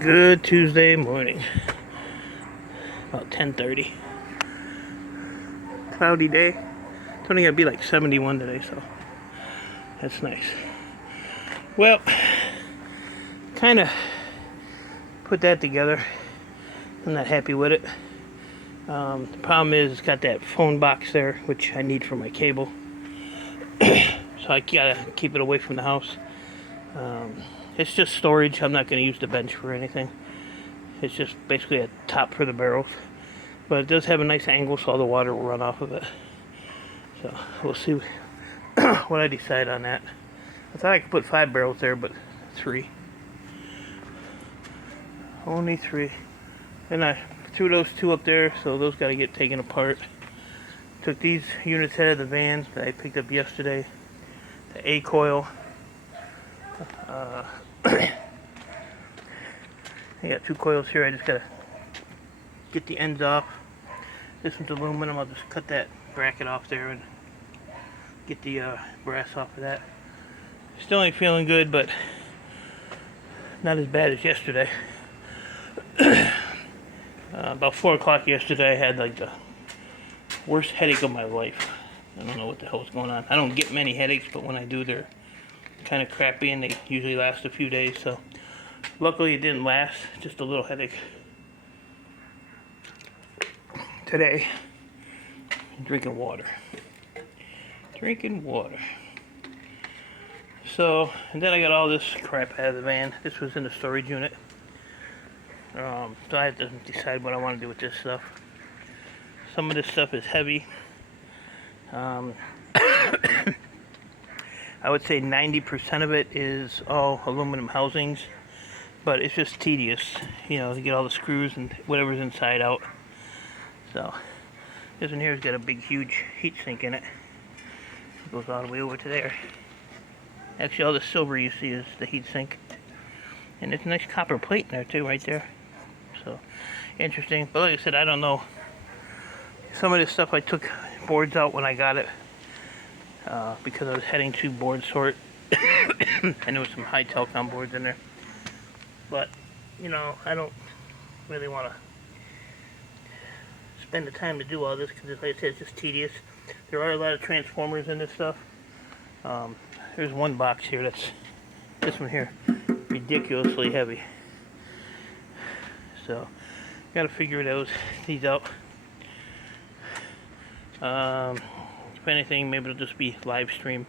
Good Tuesday morning, about 10:30. Cloudy day. It's only gonna be like 71 today, so that's nice. Well, kind of put that together. I'm not happy with it. The problem is it's got that phone box there, which I need for my cable. So I gotta keep it away from the house. It's just storage. I'm not gonna use the bench for anything. It's just basically a top for the barrels. But it does have a nice angle, so all the water will run off of it. So we'll see what I decide on that. I thought I could put 5 barrels there, but 3. Only 3. And I threw those 2 up there, so those got to get taken apart. Took these units out of the van that I picked up yesterday. The A coil. I got 2 coils here. I just gotta get the ends off. This one's aluminum. I'll just cut that bracket off there and get the brass off of that. Still ain't feeling good, but not as bad as yesterday. About 4 o'clock yesterday, I had like the worst headache of my life. I don't know what the hell's going on. I don't get many headaches, but when I do, they're kind of crappy, and they usually last a few days. So luckily it didn't last, just a little headache. Today, I'm drinking water. So, and then I got all this crap out of the van. This was in the storage unit. So I have to decide what I want to do with this stuff. Some of this stuff is heavy. I would say 90% of it is all aluminum housings, but it's just tedious, you know, to get all the screws and whatever's inside out. So this one here's got a big, huge heat sink in it. It goes all the way over to there. Actually, all the silver you see is the heat sink, and there's a nice copper plate in there too, right there. So interesting. But like I said, I don't know. Some of this stuff I took boards out when I got it because I was heading to board sort, and there was some high telecom boards in there. But you know, I don't really want to spend the time to do all this because, like I said, it's just tedious. There are a lot of transformers in this stuff. There's one box here that's, this one here, ridiculously heavy. So, gotta figure these out. If anything, maybe it'll just be live stream.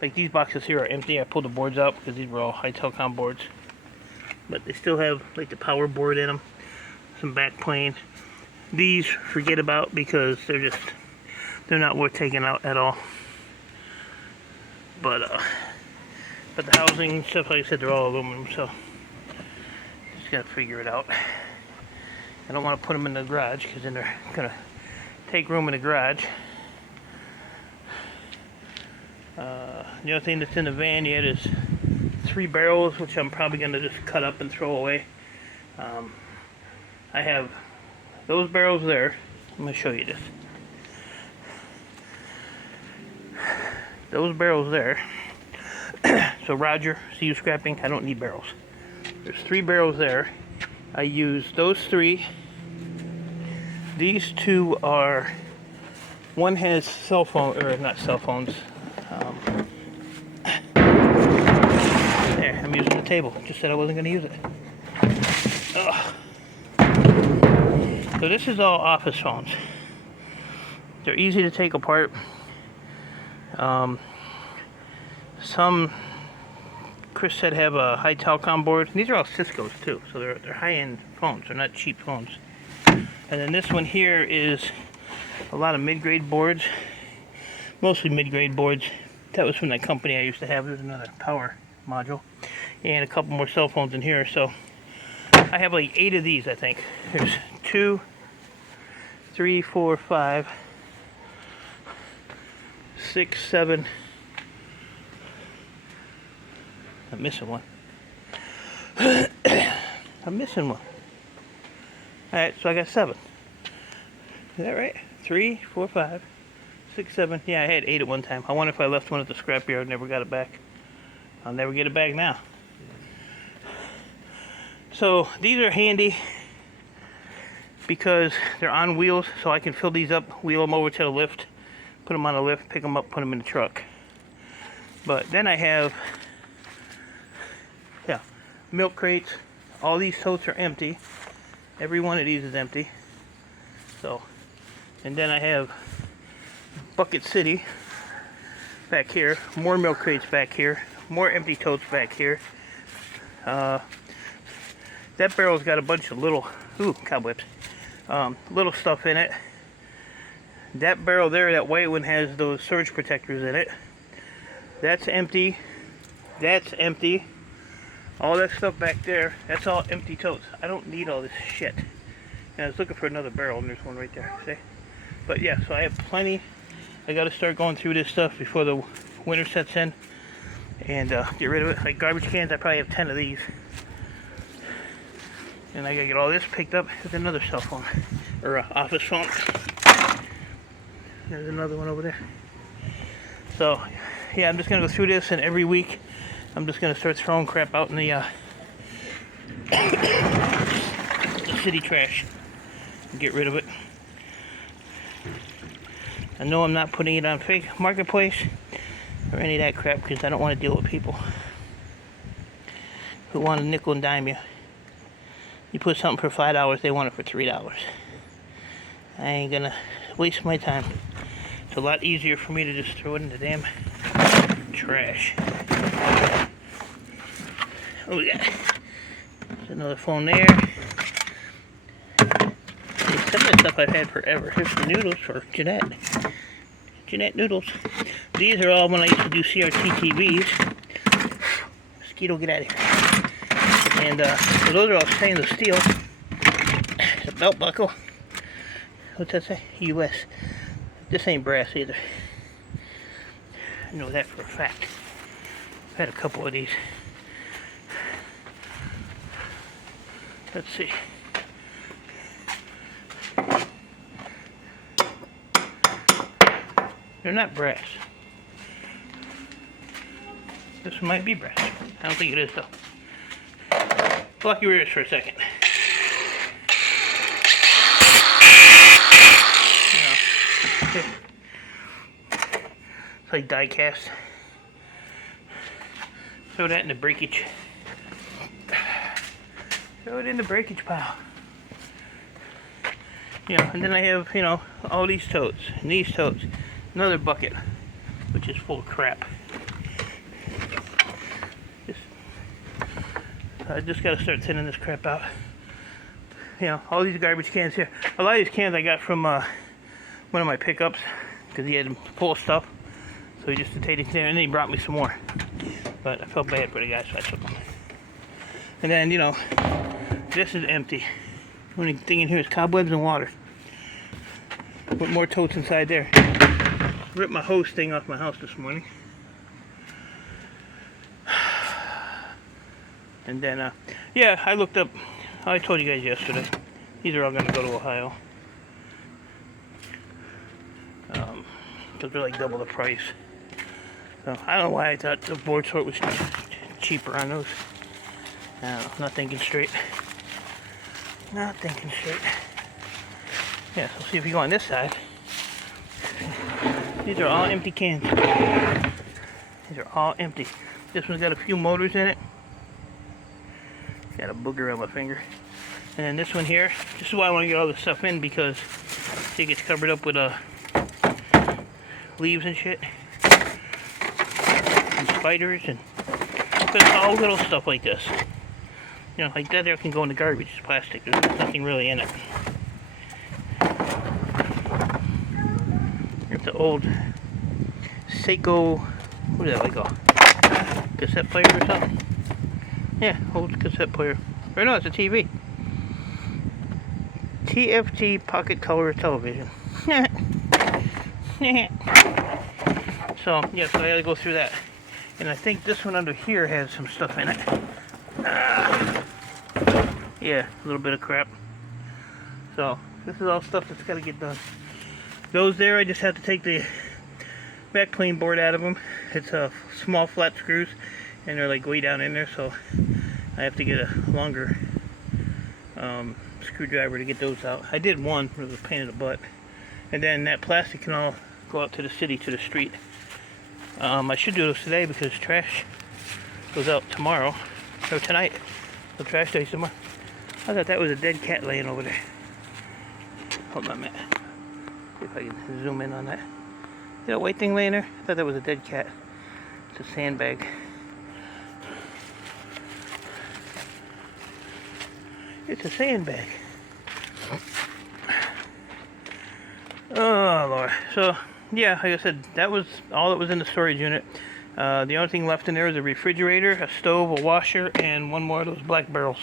Like these boxes here are empty. I pulled the boards out because these were all high telecom boards. But they still have like the power board in them, some back plane. These, forget about, because they're not worth taking out at all. But the housing and stuff, like I said, they're all aluminum, so just gotta figure it out. I don't want to put them in the garage because then they're gonna take room in the garage. The other thing that's in the van yet is 3 barrels, which I'm probably gonna just cut up and throw away. I have those barrels there. I'm gonna show you this. Those barrels there. So Roger, see you scrapping? I don't need barrels. There's 3 barrels there. I use those 3. These 2 are, one has cell phone, or not cell phones. There, I'm using the table. Just said I wasn't going to use it. Ugh. So this is all office phones. They're easy to take apart. Some, Chris said, have a high telecom board. These are all Cisco's too, so they're high-end phones. They're not cheap phones. And then this one here is a lot of mid-grade boards, mostly mid-grade boards. That was from that company I used to have. There's another power module, and a couple more cell phones in here. So I have like 8 of these, I think. There's 2, 3, 4, 5, 6, 7. I'm missing one. I'm missing one. Alright, so I got 7. Is that right? 3, 4, 5, 6, 7. Yeah, I had 8 at one time. I wonder if I left one at the scrapyard and never got it back. I'll never get it back now. So these are handy because they're on wheels, so I can fill these up, wheel them over to the lift, put them on the lift, pick them up, put them in the truck. But then I have, yeah, milk crates. All these totes are empty. Every one of these is empty. So, and then I have Bucket City back here, more milk crates back here, more empty totes back here. That barrel's got a bunch of little, cobwebs, little stuff in it. That barrel there, that white one, has those surge protectors in it. That's empty. That's empty. All that stuff back there, that's all empty totes. I don't need all this shit. And I was looking for another barrel, and there's one right there. See? But yeah, so I have plenty. I got to start going through this stuff before the winter sets in, and get rid of it. Like garbage cans, I probably have 10 of these. And I gotta get all this picked up with another cell phone, or office phone. There's another one over there. So, yeah, I'm just gonna go through this, and every week I'm just gonna start throwing crap out in the city trash and get rid of it. I know I'm not putting it on fake marketplace or any of that crap because I don't want to deal with people who want to nickel and dime you. You put something for $5, they want it for $3. I ain't gonna waste my time. It's a lot easier for me to just throw it in the damn trash. Oh yeah, there's another phone there. Some of that stuff I've had forever. Here's the noodles for Jeanette. Jeanette noodles. These are all when I used to do CRT TVs. Mosquito, get out of here. And so those are all stainless steel. It's a belt buckle. What's that say? US. This ain't brass either. I know that for a fact. I've had a couple of these. Let's see. They're not brass. This one might be brass. I don't think it is though. Block your ears for a second. It's like die cast. Throw that in the breakage. Throw it in the breakage pile. And then I have, all these totes and these totes. Another bucket, which is full of crap. I just gotta start sending this crap out. All these garbage cans here. A lot of these cans I got from one of my pickups because he had them full of stuff. So he just detained it there, and then he brought me some more. But I felt bad for the guy, so I took them. And then, this is empty. The only thing in here is cobwebs and water. Put more totes inside there. Ripped my hose thing off my house this morning. And then, yeah, I looked up, I told you guys yesterday, these are all going to go to Ohio. Because they're like double the price. So, I don't know why I thought the board sort was cheaper on those. I don't know, not thinking straight. Not thinking straight. Yeah, so see if we go on this side. These are all empty cans. These are all empty. This one's got a few motors in it. Got a booger on my finger. And then this one here, this is why I want to get all this stuff in, because it gets covered up with leaves and shit. And spiders, and but all little stuff like this. Like that there can go in the garbage. It's plastic. There's nothing really in it. It's an old Seiko, what is that like, a cassette player or something? Yeah, old cassette player. Or no, it's a TV. TFT Pocket Color Television. So, yeah, so I gotta go through that. And I think this one under here has some stuff in it. Yeah, a little bit of crap. So, this is all stuff that's gotta get done. Those there, I just have to take the backplane board out of them. It's small flat screws, and they're like way down in there, so I have to get a longer screwdriver to get those out. I did one, it was a pain in the butt. And then that plastic can all go out to the city, to the street. I should do this today because trash goes out tomorrow, or tonight. The trash day tomorrow. I thought that was a dead cat laying over there. Hold on a minute. See if I can zoom in on that. See that white thing laying there? I thought that was a dead cat. It's a sandbag. It's a sandbag. Oh Lord. So yeah, like I said, that was all that was in the storage unit. The only thing left in there is a refrigerator, a stove, a washer, and one more of those black barrels.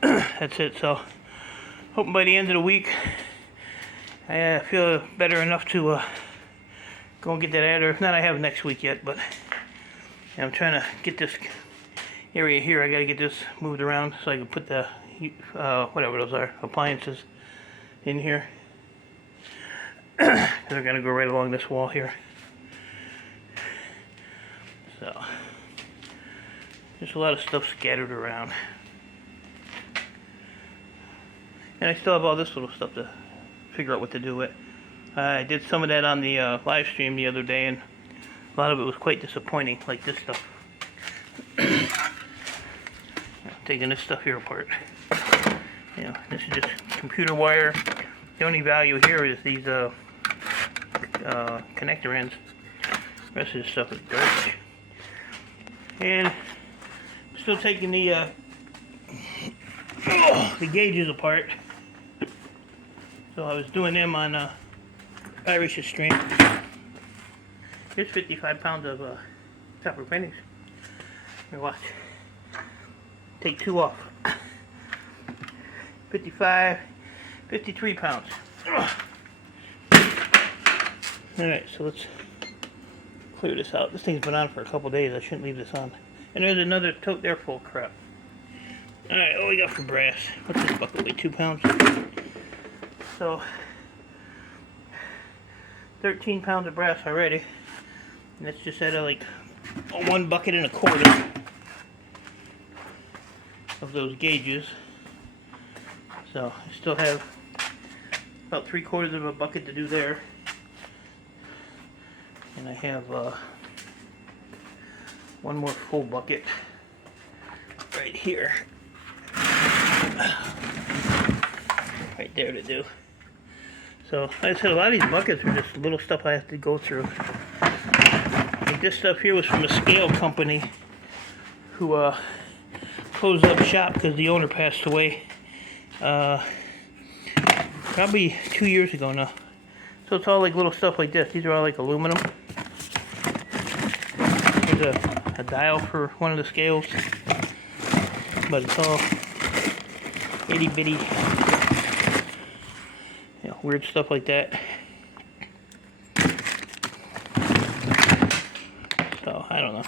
That's it. So hoping by the end of the week I feel better enough to go and get that adder. If not, I have next week yet, but I'm trying to get this area here. I gotta get this moved around so I can put the whatever those are, appliances in here. They're gonna go right along this wall here. So there's a lot of stuff scattered around, and I still have all this little stuff to figure out what to do with. I did some of that on the live stream the other day, and a lot of it was quite disappointing, like this stuff. Taking this stuff here apart. You know, this is just computer wire. The only value here is these connector ends. The rest of this stuff is garbage. And I'm still taking the gauges apart. So I was doing them on Irish string. Here's 55 pounds of copper pennies. Let me watch. Take 2 off. 55, 53 pounds. Alright, so let's clear this out. This thing's been on for a couple days. I shouldn't leave this on. And there's another tote there full of crap. Alright, what we got for brass? What's this bucket weigh? 2 pounds? So 13 pounds of brass already. And that's just out of like 1 bucket and a quarter of those gauges. So I still have about 3/4 of a bucket to do there. And I have 1 more full bucket right here. Right there to do. So, like I said, a lot of these buckets are just little stuff I have to go through. Like this stuff here was from a scale company who closed up shop because the owner passed away probably 2 years ago now. So it's all like little stuff like this. These are all like aluminum. There's a dial for one of the scales, but it's all itty bitty, you know, weird stuff like that. So I don't know.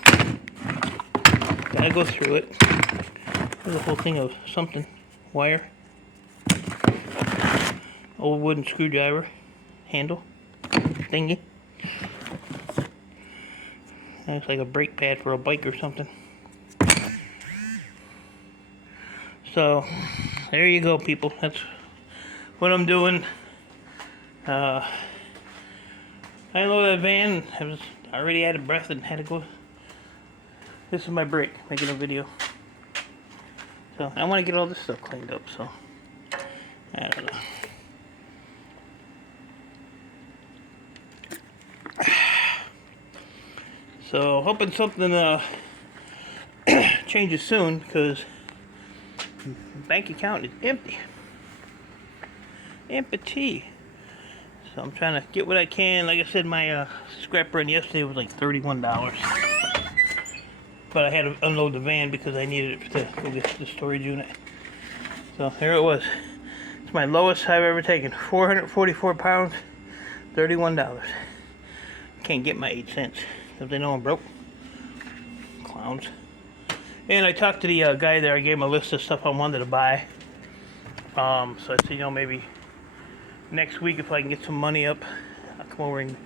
Gotta go through it. There's a whole thing of something, wire, old wooden screwdriver handle thingy. Looks like a brake pad for a bike or something. So there you go, people. That's what I'm doing. I unloaded that van. I was already out of breath and had to go. This is my break, making a video. So I want to get all this stuff cleaned up. So I don't know. So hoping something changes soon, because bank account is empty. Empty. So I'm trying to get what I can. Like I said, my scrap run yesterday was like $31. But I had to unload the van because I needed it to go get the storage unit. So here it was. It's my lowest I've ever taken. 444 pounds, $31. Can't get my 8 cents. Because they know I'm broke. Clowns. And I talked to the guy there. I gave him a list of stuff I wanted to buy. So I said, you know, maybe next week if I can get some money up, I'll come over and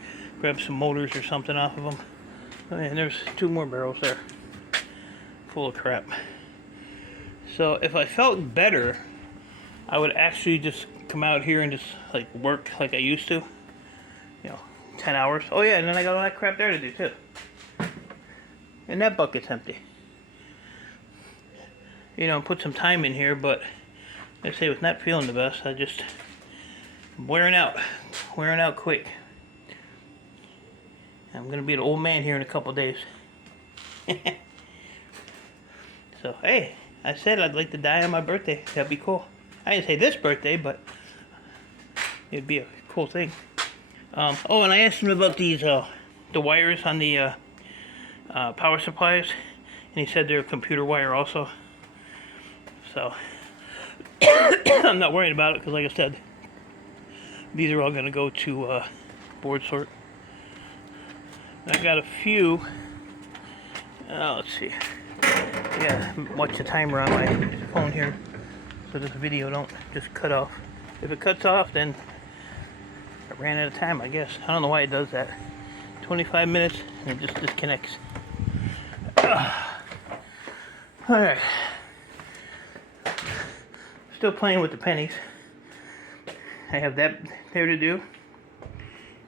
grab some motors or something off of them. And there's 2 more barrels there. Full of crap. So if I felt better, I would actually just come out here and just like work like I used to. 10 hours. Oh yeah, and then I got all that crap there to do too. And that bucket's empty. Put some time in here, but like I say, with not feeling the best, I'm wearing out quick. I'm gonna be an old man here in a couple days. So hey, I said I'd like to die on my birthday. That'd be cool. I didn't say this birthday, but it'd be a cool thing. Oh, and I asked him about these the wires on the power supplies, and he said they're computer wire also. So I'm not worrying about it because, like I said, these are all going to go to board sort. I got a few. Let's see. Yeah, watch the timer on my phone here, so this video don't just cut off. If it cuts off, then I ran out of time, I guess. I don't know why it does that. 25 minutes and it just disconnects. Alright. Still playing with the pennies. I have that there to do.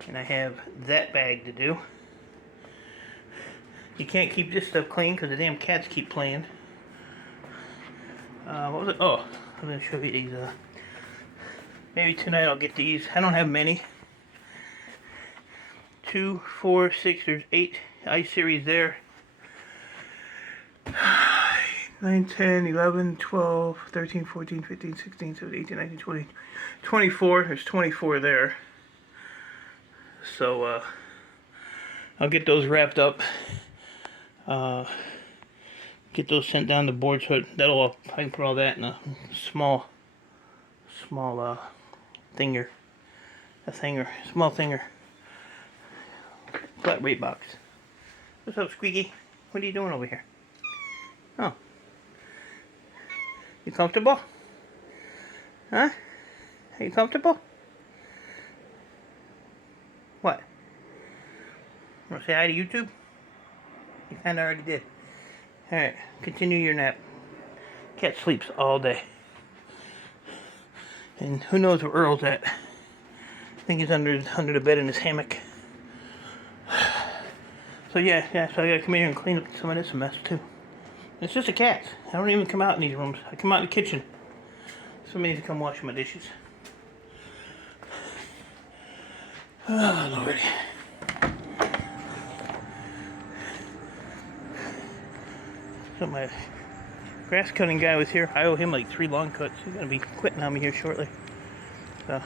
And I have that bag to do. You can't keep this stuff clean because the damn cats keep playing. What was it? Oh, I'm going to show you these. Maybe tonight I'll get these. I don't have many. 2, 4, 6, there's 8 I-Series there. 9, 10, 11, 12, 13, 14, 15, 16, 17, 18, 19, 20, 24. There's 24 there. So, I'll get those wrapped up. Get those sent down the board so I can put all that in a small small flat rate box. What's up, Squeaky? What are you doing over here? Oh. You comfortable? Huh? Are you comfortable? What? Want to say hi to YouTube? You kinda already did. Alright, continue your nap. Cat sleeps all day. And who knows where Earl's at. I think he's under the bed in his hammock. So yeah, so I gotta come in here and clean up some of this mess too. It's just a cat. I don't even come out in these rooms. I come out in the kitchen. Somebody needs to come wash my dishes. Oh, Lordy. So my grass cutting guy was here. I owe him like 3 lawn cuts. He's gonna be quitting on me here shortly. So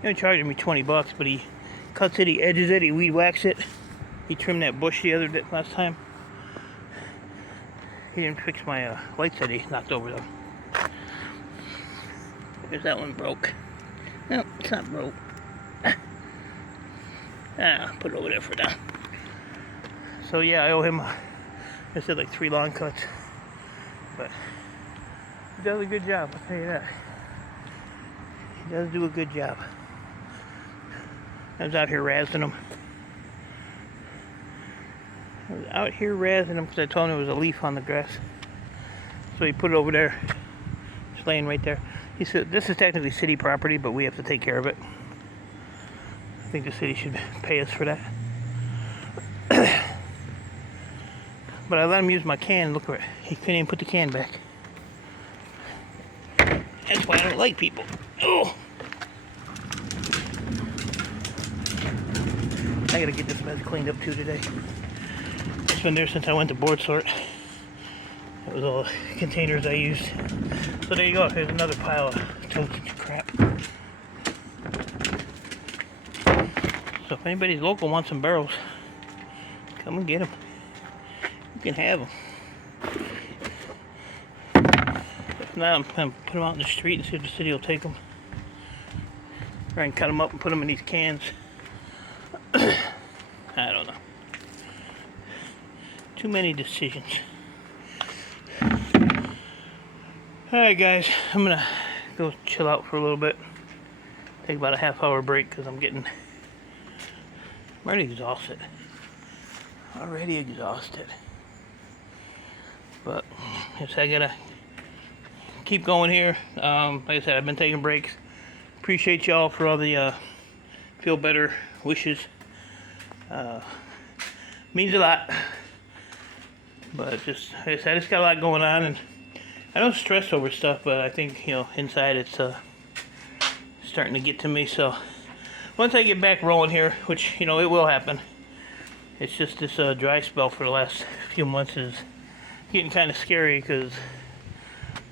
he only charged me $20, but he cuts it, he edges it, he weed whacks it. He trimmed that bush last time. He didn't fix my lights that he knocked over though. There's that one broke. No, it's not broke. Put it over there for now. So yeah, I owe him, I said like 3 lawn cuts. But he does a good job, I'll tell you that. He does do a good job. I was out here razzing him. Because I told him there was a leaf on the grass. So he put it over there. It's laying right there. He said, this is technically city property, but we have to take care of it. I think the city should pay us for that. But I let him use my can. Look at it. He couldn't even put the can back. That's why I don't like people. Oh! I gotta get this mess cleaned up too today. It's been there since I went to board sort. That was all the containers I used. So there you go. Here's another pile of totes and crap. So if anybody's local wants some barrels, come and get them. You can have them. If not, I'm going to put them out in the street and see if the city will take them. Or I can cut them up and put them in these cans. I don't know. Too many decisions. Alright guys, I'm gonna go chill out for a little bit. Take about a half-hour break because I'm already exhausted. But Yes, I gotta keep going here. Like I said, I've been taking breaks. Appreciate y'all for all the feel better wishes. Means a lot. But just, like I said, I just got a lot going on, and I don't stress over stuff, but I think, inside it's starting to get to me. So once I get back rolling here, which, it will happen. It's just this dry spell for the last few months is getting kind of scary because,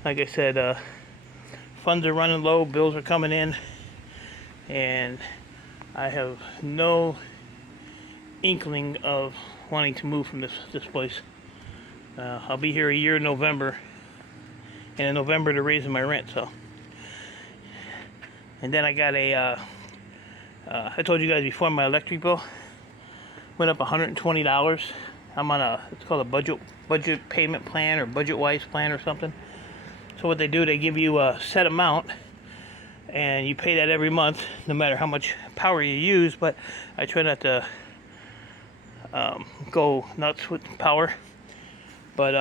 like I said, funds are running low, bills are coming in, and I have no inkling of wanting to move from this place. I'll be here a year in November, and in November they're raising my rent. So, and then I got I told you guys before, my electric bill went up $120. I'm on it's called a budget payment plan or budget-wise plan or something. So what they do, they give you a set amount, and you pay that every month, no matter how much power you use. But I try not to go nuts with power. But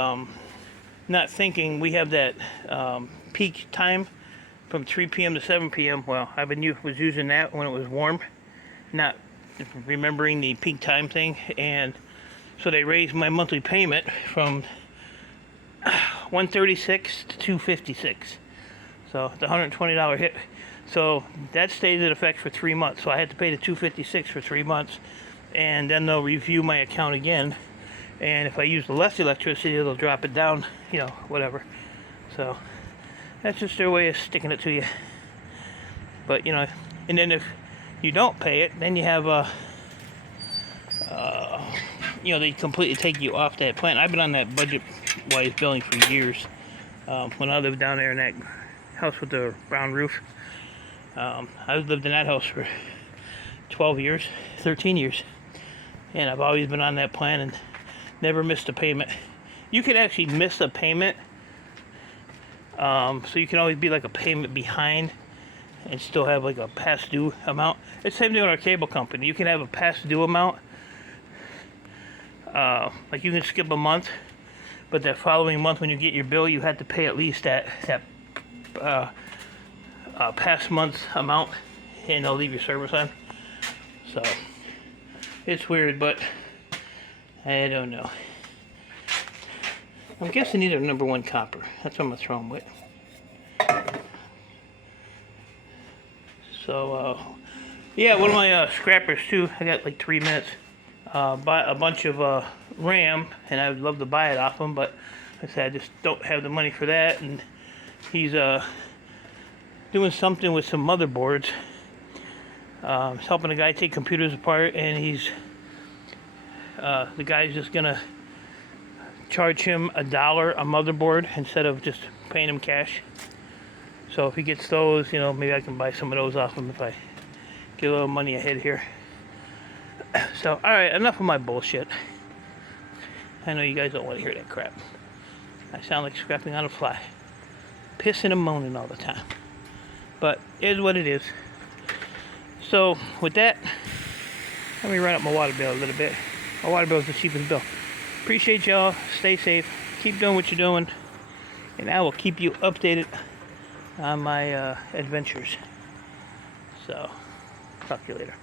not thinking we have that peak time from 3 p.m. to 7 p.m. Well, was using that when it was warm, not remembering the peak time thing, and so they raised my monthly payment from $136 to $256. So it's a $120 hit. So that stays in effect for 3 months. So I had to pay the $256 for 3 months, and then they'll review my account again. And if I use less electricity, they'll drop it down, whatever. So that's just their way of sticking it to you. But and then if you don't pay it, then you have they completely take you off that plan. I've been on that budget-wise billing for years. When I lived down there in that house with the brown roof, I lived in that house for 12 years, 13 years, and I've always been on that plan and never missed a payment. You can actually miss a payment, so you can always be like a payment behind and still have like a past due amount. It's the same thing with our cable company. You can have a past due amount, like you can skip a month, but that following month when you get your bill, you have to pay at least that past month's amount, and they'll leave your service on. So it's weird, but I don't know. I'm guessing these are number 1 copper. That's what I'm gonna throw them with. So, yeah, one of my scrappers too. I got like 3 minutes. Bought a bunch of RAM, and I would love to buy it off him, but like I said, I just don't have the money for that. And he's doing something with some motherboards. He's helping a guy take computers apart, and the guy's just gonna charge him $1 a motherboard instead of just paying him cash. So if he gets those, maybe I can buy some of those off him if I get a little money ahead here. So, alright, enough of my bullshit. I know you guys don't want to hear that crap. I sound like scrapping on a fly. Pissing and moaning all the time. But it is what it is. So, with that, let me run up my water bill a little bit. My water bill is the cheapest bill. Appreciate y'all. Stay safe. Keep doing what you're doing. And I will keep you updated on my adventures. So, talk to you later.